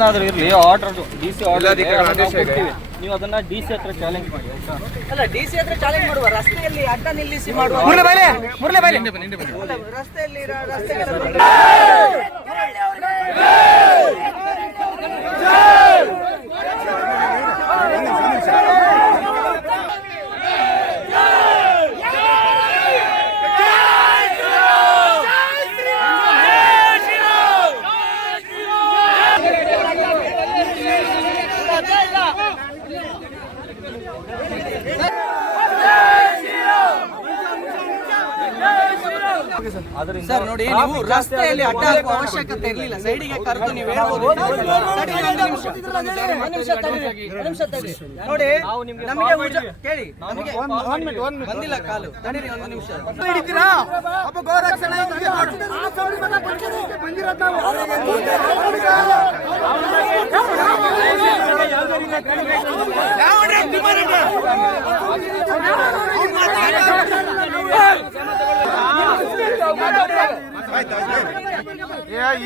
ಏನಾದ್ರೂ ಇರಲಿ order D C order ಆದೇಶ ಇದೆ. ನೀವು ಅದನ್ನ ಡಿ ಸಿ ಹತ್ರ ಚಾಲೆಂಜ್ ಮಾಡಿ ಆಯ್ತಾ? ಅಲ್ಲ ಡಿ ಸಿ ಹತ್ರ ಚಾಲೆಂಜ್ ಮಾಡುವ ರಸ್ತೆಯಲ್ಲಿ ಅಡ್ಡ ನಿಲ್ಲಿಸಿ ಮಾಡುವ. ಮುರಳಿ ಬೈಲೆ ಮುರಳಿ ಬೈಲೆ ಅಲ್ಲ, ರಸ್ತೆಯಲ್ಲಿ ಇರೋ- ಸರ್ ನೋಡಿ ನೀವು ರಸ್ತೆಯಲ್ಲಿ ಅಡ್ಡ ಹಾಕುವ ಅವಶ್ಯಕತೆ ಇರಲಿಲ್ಲ. ಸೈಡಿಗೆ ಕರೆದು ನೀವು ಹೇಳ್ಬೋದು. ನೋಡಿ ನಮಗೆ ಕೇಳಿ. ನಮಗೆ ಬಂದಿಲ್ಲ ಕಾಲು. ತಡೀರಿ ಒಂದು ನಿಮಿಷ. ಹಿಡಿತೀರಾ? ನಾವು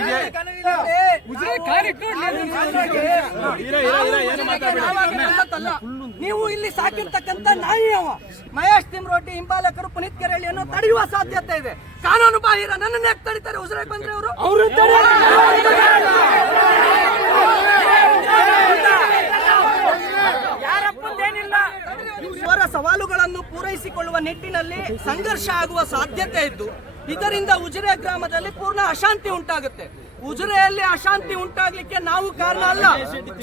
ನೀವು ಇಲ್ಲಿ ಸಾಕಿರ್ತಕ್ಕಂತ ನಾಯಿ ಅವ. ಮಹೇಶ್ ತಿಮ್ರೋಟಿ ಹಿಂಬಾಲಕರು ಪುನೀತ್ ಕೆರಳಿಯನ್ನು ತಡೆಯುವ ಸಾಧ್ಯತೆ ಇದೆ. ಕಾನೂನು ಬಾಹಿರ ನನ್ನನ್ನು ಯಾಕೆ ತಡಿತಾರೆ? ಉಸಿರಾಗಿ ಬಂದ್ರೆ ಅವರು? ಅವರು ಇವರ ಸವಾಲುಗಳನ್ನು ಪೂರೈಸಿಕೊಳ್ಳುವ ನಿಟ್ಟಿನಲ್ಲಿ ಸಂಘರ್ಷ ಆಗುವ ಸಾಧ್ಯತೆ ಇದ್ದು ಇದರಿಂದ ಉಜಿರೆ ಗ್ರಾಮದಲ್ಲಿ ಪೂರ್ಣ ಅಶಾಂತಿ ಉಂಟಾಗುತ್ತೆ. ಉಜಿರೆಯಲ್ಲಿ ಅಶಾಂತಿ ಉಂಟಾಗ್ಲಿಕ್ಕೆ ನಾವು ಕಾರಣ ಅಲ್ಲ.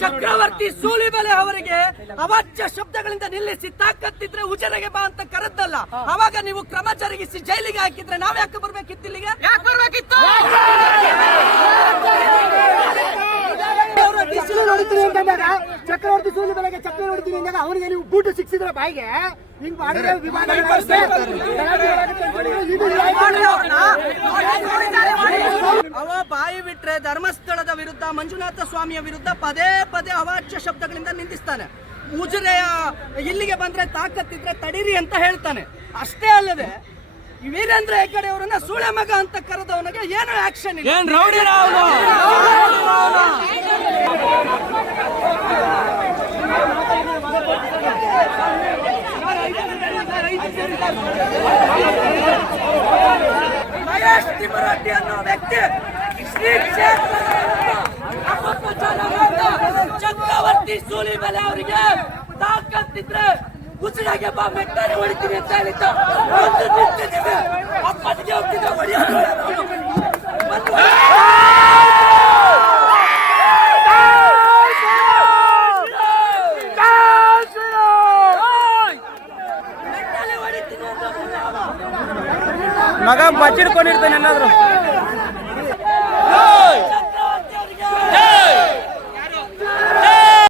ಚಕ್ರವರ್ತಿ ಸೂಲಿಬೆಲೆ ಅವರಿಗೆ ಅವಾಚ್ಯ ಶಬ್ದಗಳಿಂದ ನಿಲ್ಲಿಸಿ ತಾಕತ್ತಿದ್ರೆ ಉಜಿರೆಗೆ ಬಾ ಅಂತ ಕರೆದ್ದಲ್ಲ. ಅವಾಗ ನೀವು ಕ್ರಮ ಜರುಗಿಸಿ ಜೈಲಿಗೆ ಹಾಕಿದ್ರೆ ನಾವ್ ಯಾಕೆ ಬರ್ಬೇಕಿತ್ತು ಇಲ್ಲಿಗೆ? ಯಾಕೆ ಬರ್ಬೇಕಿತ್ತು? ಅವ್ರು ಬಿಸಿಲು ನೋಡ್ತೀನಿ ಅಂತಂದಾಗ ಚಕ್ರವರ್ತಿ ಸೂಲಿ ಬೆಲೆಗೆ ಚಕ್ರ ನೋಡ್ತೀನಿ ಅಂದಾಗ ಅವನಿಗೆ ನೀವು ಬೂಟು ಸಿಕ್ಸಿದ್ರ ಬಾಯಿಗೆ. ಹಿಂಗ್ ಮಾಡಿದ್ರೆ ವಿವಾದ ಅವ ಬಾಯಿ ಬಿಟ್ರೆ ಧರ್ಮಸ್ಥಳದ ವಿರುದ್ಧ ಮಂಜುನಾಥ ಸ್ವಾಮಿಯ ವಿರುದ್ಧ ಪದೇ ಪದೇ ಅವಾಚ್ಯ ಶಬ್ದಗಳಿಂದ ನಿಂದಿಸ್ತಾನೆ. ಮುಜುರೆಯ ಇಲ್ಲಿಗೆ ಬಂದ್ರೆ ತಾಕತ್ತಿದ್ರೆ ತಡೀರಿ ಅಂತ ಹೇಳ್ತಾನೆ. ಅಷ್ಟೇ ಅಲ್ಲದೆ ವೀರೇಂದ್ರ ಹೆಗ್ಗಡೆ ಅವರನ್ನ ಸೂಳೆ ಮಗ ಅಂತ ಕರೆದವನಿಗೆ ಏನು ಆಕ್ಷನ್ ಏನ್ ತಿಮ್ಮರಡ್ಡಿ ಅನ್ನೋ ವ್ಯಕ್ತಿ ಶ್ರೀ ಚಕ್ರವರ್ತಿ ಸೂಲಿ ಸೂಲಿಬೆಲೆ ಅವರಿಗೆ ತಾಕತ್ತಿದ್ರೆ ಉಸಿರಾಗೆ ಬಾ ಮೆಟ್ಟನೆ ಹೊಡಿತೀನಿ ಅಂತ ಹೇಳಿದ್ದ. ಒಂದು ನಿಂತಿದ್ದೀವಿ ಅಪ್ಪನಿಗೆ ಮಗ ಬಚ್ಚಿಡ್ಕೊಂಡಿರ್ತಾನೆ ಎಲ್ಲಾದ್ರೂ.